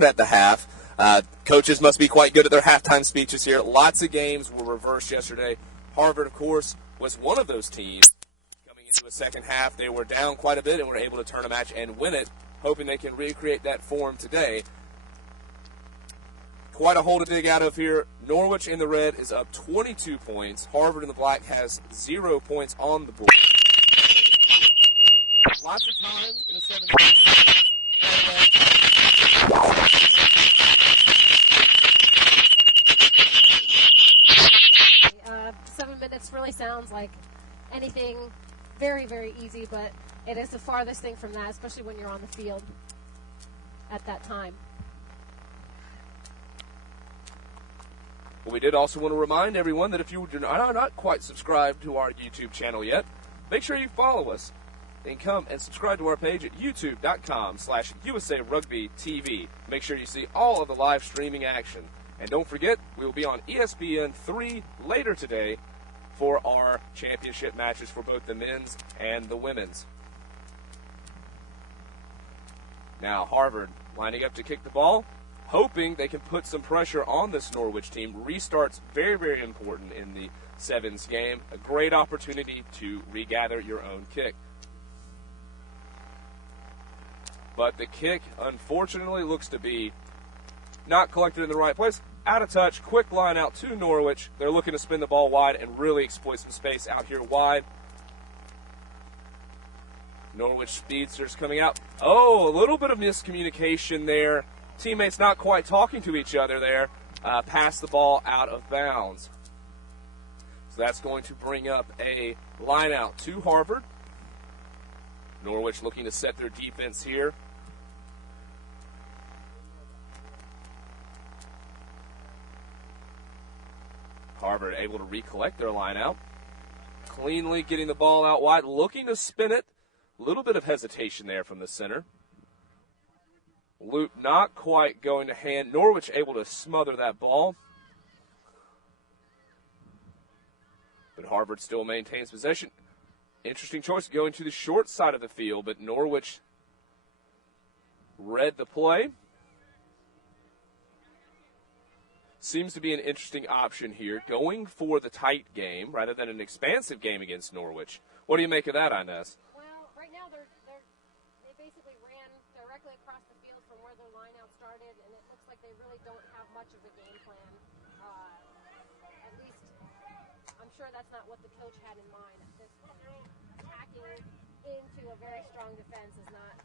at the half. Coaches must be quite good at their halftime speeches here. Lots of games were reversed yesterday. Harvard, of course, was one of those teams. Coming into a second half, they were down quite a bit and were able to turn a match and win it, hoping they can recreate that form today. Quite a hole to dig out of here. Norwich in the red is up 22 points. Harvard in the black has 0 points on the board. Lots of time in the 7 minutes. 7 minutes really sounds like anything very, very easy, but it is the farthest thing from that, especially when you're on the field at that time. Well, we did also want to remind everyone that if you are not quite subscribed to our YouTube channel yet, make sure you follow us and come and subscribe to our page at youtube.com/USA Rugby TV. Make sure you see all of the live streaming action. And don't forget, we will be on ESPN 3 later today for our championship matches for both the men's and the women's. Now, Harvard lining up to kick the ball, hoping they can put some pressure on this Norwich team. Restart's very, very important in the sevens game. A great opportunity to regather your own kick. But the kick, unfortunately, looks to be not collected in the right place. Out of touch, quick line out to Norwich. They're looking to spin the ball wide and really exploit some space out here wide. Norwich speedsters coming out. Oh, a little bit of miscommunication there. Teammates not quite talking to each other there. Pass the ball out of bounds. So that's going to bring up a line out to Harvard. Norwich looking to set their defense here. Harvard able to recollect their line out. Cleanly getting the ball out wide, looking to spin it. A little bit of hesitation there from the center. Loop not quite going to hand. Norwich able to smother that ball. But Harvard still maintains possession. Interesting choice going to the short side of the field, but Norwich read the play. Seems to be an interesting option here, going for the tight game rather than an expansive game against Norwich. What do you make of that, Inez? Well, right now they basically ran directly across the field from where their lineout started, and it looks like they really don't have much of a game plan. At least, I'm sure that's not what the coach had in mind. This attacking into a very strong defense is not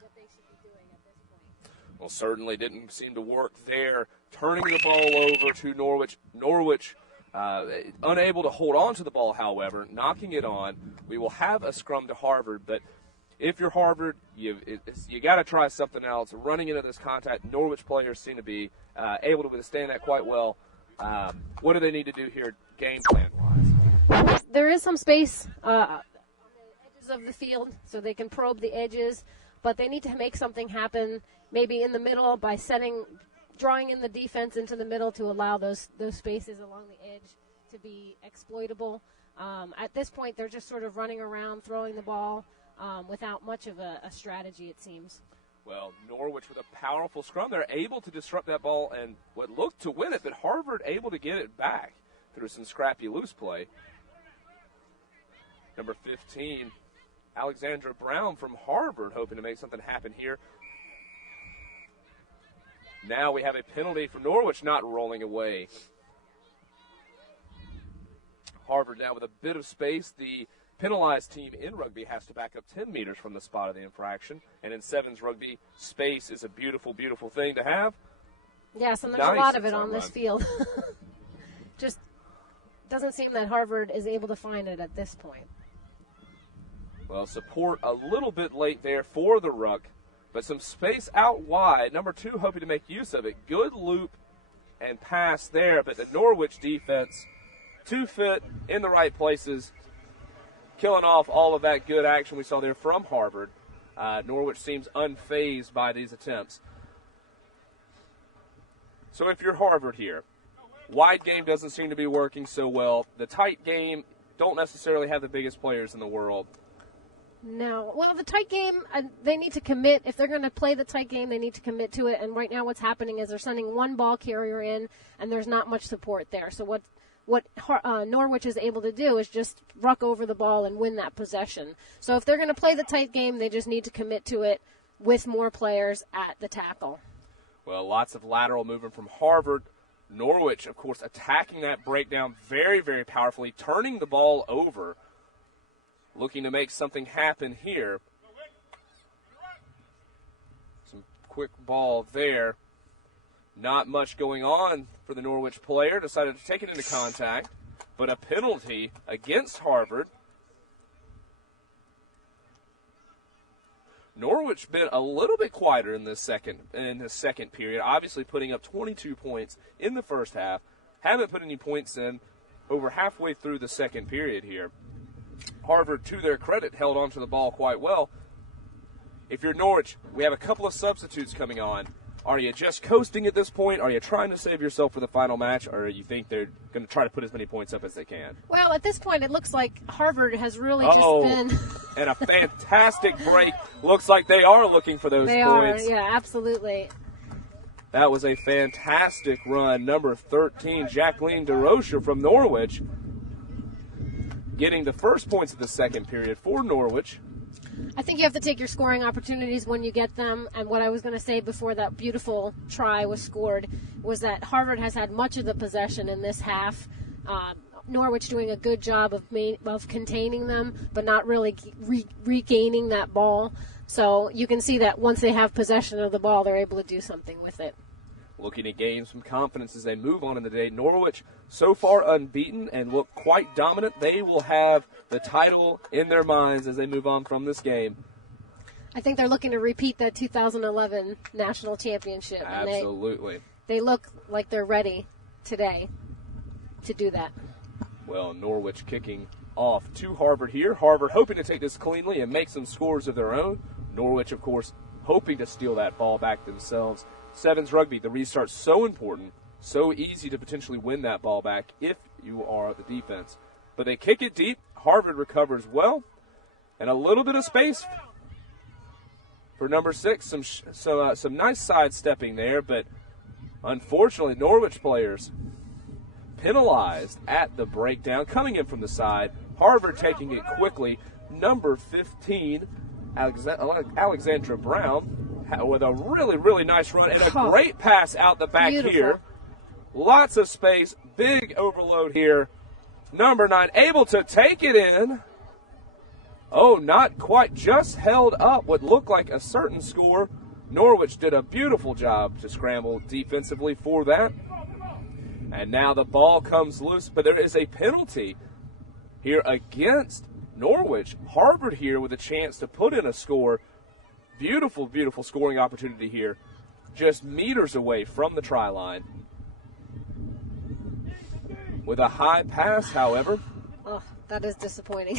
what they should be doing at this point. Well, certainly didn't seem to work there. Turning the ball over to Norwich. Norwich unable to hold on to the ball, however, knocking it on. We will have a scrum to Harvard, but if you're Harvard, you got to try something else. Running into this contact, Norwich players seem to be able to withstand that quite well. What do they need to do here game plan-wise? There is some space on the edges of the field, so they can probe the edges, but they need to make something happen maybe in the middle by drawing in the defense into the middle to allow those spaces along the edge to be exploitable. At this point, they're just sort of running around, throwing the ball without much of a strategy, it seems. Well, Norwich with a powerful scrum. They're able to disrupt that ball and what looked to win it, but Harvard able to get it back through some scrappy loose play. Number 15, Alexandra Brown from Harvard, hoping to make something happen here. Now we have a penalty for Norwich not rolling away. Harvard now with a bit of space. The penalized team in rugby has to back up 10 meters from the spot of the infraction. And in sevens rugby, space is a beautiful, beautiful thing to have. Yes, and there's a lot of it on this field. Just doesn't seem that Harvard is able to find it at this point. Well, support a little bit late there for the ruck. But some space out wide. Number 2 hoping to make use of it. Good loop and pass there. But the Norwich defense, 2 fit in the right places, killing off all of that good action we saw there from Harvard. Norwich seems unfazed by these attempts. So if you're Harvard here, wide game doesn't seem to be working so well. The tight game don't necessarily have the biggest players in the world. No. Well, the tight game, they need to commit. If they're going to play the tight game, they need to commit to it. And right now what's happening is they're sending one ball carrier in, and there's not much support there. So what Norwich is able to do is just ruck over the ball and win that possession. So if they're going to play the tight game, they just need to commit to it with more players at the tackle. Well, lots of lateral movement from Harvard. Norwich, of course, attacking that breakdown very, very powerfully, turning the ball over, looking to make something happen here. Some quick ball there. Not much going on for the Norwich player. Decided to take it into contact, but a penalty against Harvard. Norwich been a little bit quieter in this second period, obviously putting up 22 points in the first half. Haven't put any points in over halfway through the second period here. Harvard, to their credit, held onto the ball quite well. If you're Norwich, we have a couple of substitutes coming on. Are you just coasting at this point? Are you trying to save yourself for the final match, or you think they're going to try to put as many points up as they can? Well, at this point, it looks like Harvard has really just been... And a fantastic break. Looks like they are looking for those points. They are, yeah, absolutely. That was a fantastic run. Number 13, Jacqueline DeRocher from Norwich, getting the first points of the second period for Norwich. I think you have to take your scoring opportunities when you get them. And what I was going to say before that beautiful try was scored was that Harvard has had much of the possession in this half. Norwich doing a good job of containing them, but not really regaining that ball. So you can see that once they have possession of the ball, they're able to do something with it. Looking to gain some confidence as they move on in the day. Norwich, so far unbeaten and look quite dominant. They will have the title in their minds as they move on from this game. I think they're looking to repeat that 2011 national championship. Absolutely. And they look like they're ready today to do that. Well, Norwich kicking off to Harvard here. Harvard hoping to take this cleanly and make some scores of their own. Norwich, of course, hoping to steal that ball back themselves. Sevens rugby, the restart's so important, so easy to potentially win that ball back if you are the defense. But they kick it deep. Harvard recovers well. And a little bit of space for number 6. Some nice sidestepping there, but unfortunately, Norwich players penalized at the breakdown. Coming in from the side, Harvard taking it quickly. Number 15, Alexandra Brown, with a really, really nice run and a great pass out the back here. Lots of space, big overload here. Number 9 able to take it in. Oh, not quite, just held up what looked like a certain score. Norwich did a beautiful job to scramble defensively for that. And now the ball comes loose, but there is a penalty here against Norwich. Harvard here with a chance to put in a score. Beautiful, beautiful scoring opportunity here. Just meters away from the try line. With a high pass, however. Oh, that is disappointing.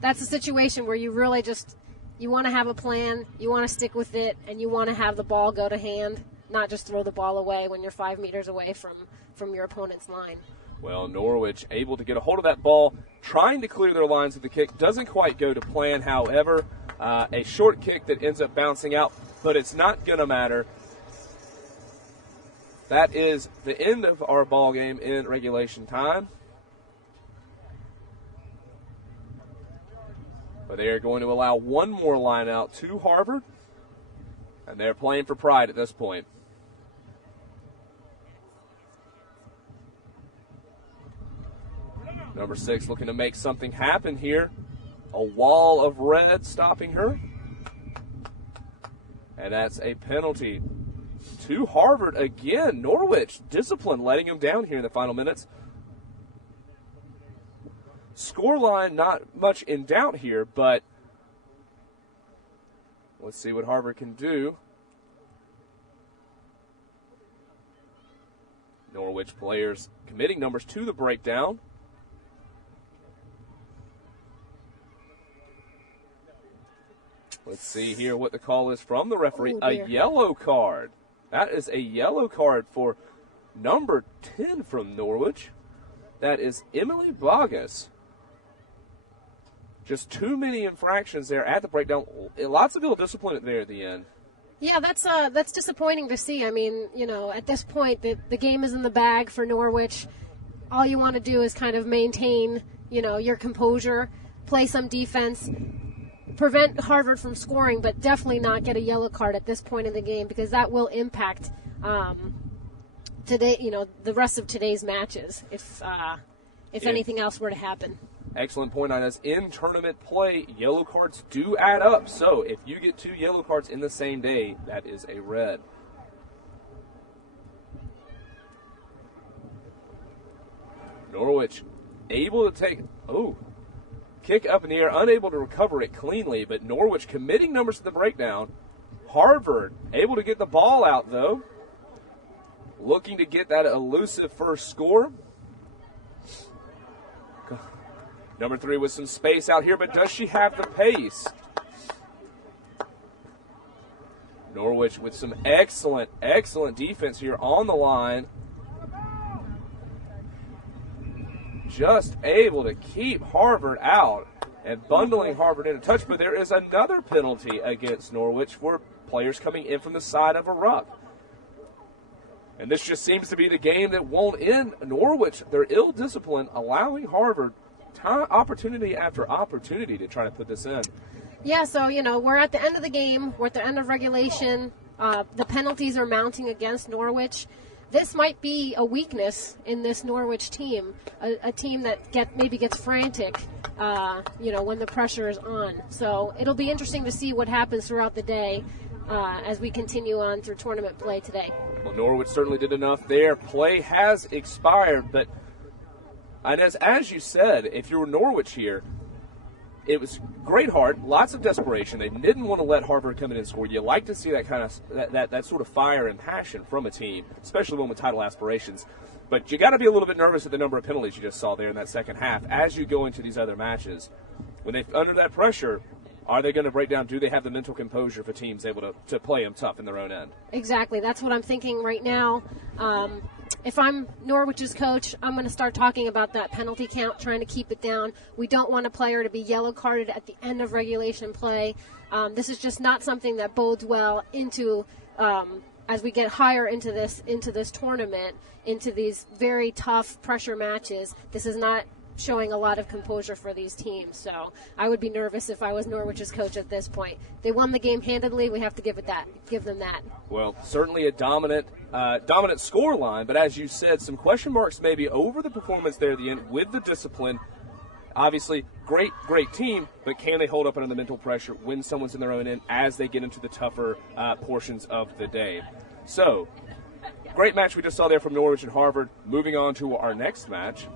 That's a situation where you really you want to have a plan, you want to stick with it, and you want to have the ball go to hand, not just throw the ball away when you're 5 meters away from your opponent's line. Well, Norwich able to get a hold of that ball, trying to clear their lines with the kick. Doesn't quite go to plan, however. A short kick that ends up bouncing out, but it's not going to matter. That is the end of our ball game in regulation time. But they are going to allow one more line out to Harvard, and they're playing for pride at this point. Number 6 looking to make something happen here. A wall of red stopping her. And that's a penalty to Harvard again. Norwich, discipline, letting them down here in the final minutes. Scoreline not much in doubt here, but let's see what Harvard can do. Norwich players committing numbers to the breakdown. Let's see here what the call is from the referee. A yellow card. That is a yellow card for number 10 from Norwich. That is Emily Bogus. Just too many infractions there at the breakdown. Lots of ill discipline there at the end. Yeah, that's disappointing to see. I mean, at this point, the game is in the bag for Norwich. All you want to do is kind of maintain, your composure, play some defense, prevent Harvard from scoring, but definitely not get a yellow card at this point in the game, because that will impact today. The rest of today's matches if anything else were to happen. Excellent point on us. In tournament play, yellow cards do add up. So if you get 2 yellow cards in the same day, that is a red. Norwich able to take, kick up in the air, unable to recover it cleanly, but Norwich committing numbers to the breakdown. Harvard able to get the ball out, though. Looking to get that elusive first score. Number 3 with some space out here, but does she have the pace? Norwich with some excellent defense here on the line. Just able to keep Harvard out and bundling Harvard in a touch, but there is another penalty against Norwich for players coming in from the side of a ruck. And this just seems to be the game that won't end. Norwich, their ill discipline, allowing Harvard opportunity after opportunity to try to put this in. Yeah, so, we're at the end of the game. We're at the end of regulation. The penalties are mounting against Norwich. This might be a weakness in this Norwich team, a team that maybe gets frantic, when the pressure is on. So it'll be interesting to see what happens throughout the day as we continue on through tournament play today. Well, Norwich certainly did enough there. Play has expired, but as you said, if you were Norwich here, it was great heart, lots of desperation. They didn't want to let Harvard come in and score. You like to see that kind of that sort of fire and passion from a team, especially one with title aspirations. But you got to be a little bit nervous at the number of penalties you just saw there in that second half as you go into these other matches. When they're under that pressure, are they going to break down? Do they have the mental composure for teams able to play them tough in their own end? Exactly. That's what I'm thinking right now. If I'm Norwich's coach, I'm going to start talking about that penalty count, trying to keep it down. We don't want a player to be yellow carded at the end of regulation play. This is just not something that bodes well into as we get higher into this tournament, into these very tough pressure matches. This is not showing a lot of composure for these teams. So I would be nervous if I was Norwich's coach at this point. They won the game handedly. We have to give them that. Well, certainly a dominant score line, but as you said, some question marks maybe over the performance there at the end with the discipline. Obviously, great team, but can they hold up under the mental pressure when someone's in their own end as they get into the tougher portions of the day? So, great match we just saw there from Norwich and Harvard. Moving on to our next match.